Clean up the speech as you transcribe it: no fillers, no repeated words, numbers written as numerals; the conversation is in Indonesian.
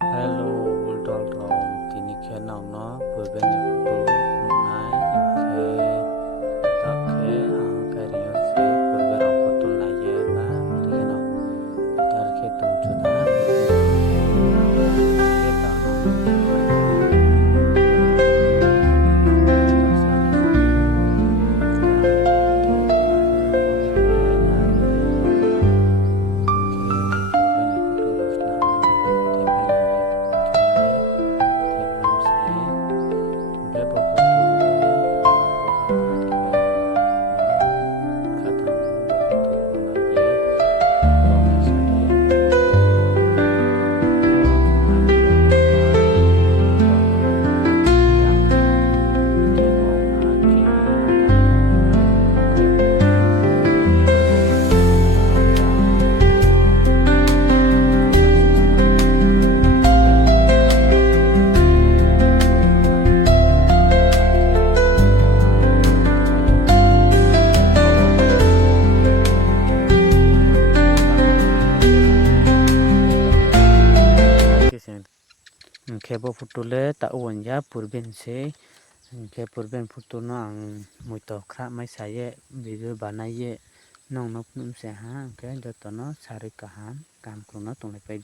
Hello, Doldrom. Tini khe nang no purbe ni photo nai khe ta khe kariyo se purbe ro photo nai ye na ri no tar khe tum chu na ye ta no khebo phutule ta unya purben se khe purben phutuno ang muito khra mai saye video banaye nong nok num se ha khe jotono sari kaham kam krono tonglai pai